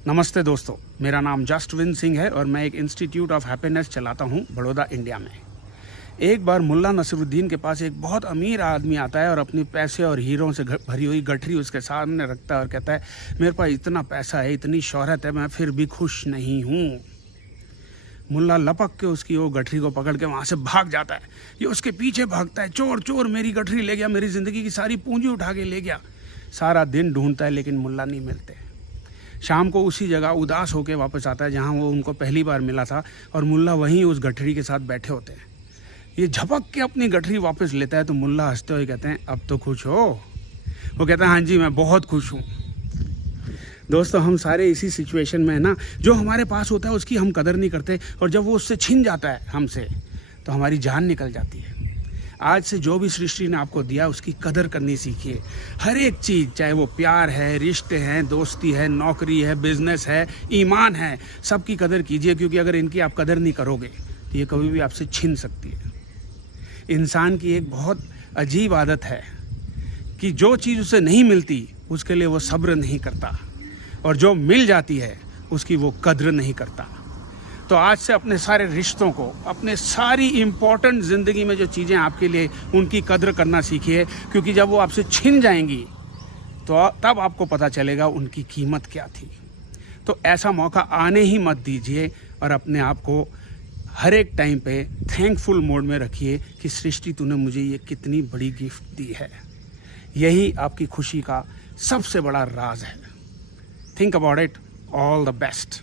नमस्ते दोस्तों, मेरा नाम जस्टविन सिंह है और मैं एक इंस्टीट्यूट ऑफ हैप्पीनेस चलाता हूँ बड़ौदा, इंडिया में। एक बार मुल्ला नसरुद्दीन के पास एक बहुत अमीर आदमी आता है और अपनी पैसे और हीरों से भरी हुई गठरी उसके सामने रखता है और कहता है, मेरे पास इतना पैसा है, इतनी शोहरत है, मैं फिर भी खुश नहीं हूँ। मुल्ला लपक के उसकी वो गठरी को पकड़ के वहाँ से भाग जाता है। ये उसके पीछे भागता है, चोर चोर, मेरी गठरी ले गया, मेरी ज़िंदगी की सारी पूंजी उठा के ले गया। सारा दिन ढूंढता है लेकिन मुल्ला नहीं मिलते। शाम को उसी जगह उदास होकर वापस आता है जहाँ वो उनको पहली बार मिला था और मुल्ला वहीं उस गठरी के साथ बैठे होते हैं। ये झपक के अपनी गठरी वापस लेता है तो मुल्ला हंसते हुए कहते हैं, अब तो खुश हो? वो कहता है, हाँ जी, मैं बहुत खुश हूँ। दोस्तों, हम सारे इसी सिचुएशन में है ना। जो हमारे पास होता है उसकी हम कदर नहीं करते और जब वो उससे छिन जाता है हमसे तो हमारी जान निकल जाती है। आज से जो भी सृष्टि ने आपको दिया उसकी कदर करनी सीखिए। हर एक चीज़, चाहे वो प्यार है, रिश्ते हैं, दोस्ती है, नौकरी है, बिजनेस है, ईमान है, सबकी कदर कीजिए, क्योंकि अगर इनकी आप कदर नहीं करोगे तो ये कभी भी आपसे छिन सकती है। इंसान की एक बहुत अजीब आदत है कि जो चीज़ उसे नहीं मिलती उसके लिए वो सब्र नहीं करता और जो मिल जाती है उसकी वो कद्र नहीं करता। तो आज से अपने सारे रिश्तों को, अपने सारी इम्पोर्टेंट ज़िंदगी में जो चीज़ें आपके लिए, उनकी कद्र करना सीखिए, क्योंकि जब वो आपसे छिन जाएंगी तो तब आपको पता चलेगा उनकी कीमत क्या थी। तो ऐसा मौका आने ही मत दीजिए और अपने आप को हर एक टाइम पे थैंकफुल मोड में रखिए कि सृष्टि, तूने मुझे ये कितनी बड़ी गिफ्ट दी है। यही आपकी खुशी का सबसे बड़ा राज है। Think about it. All the best.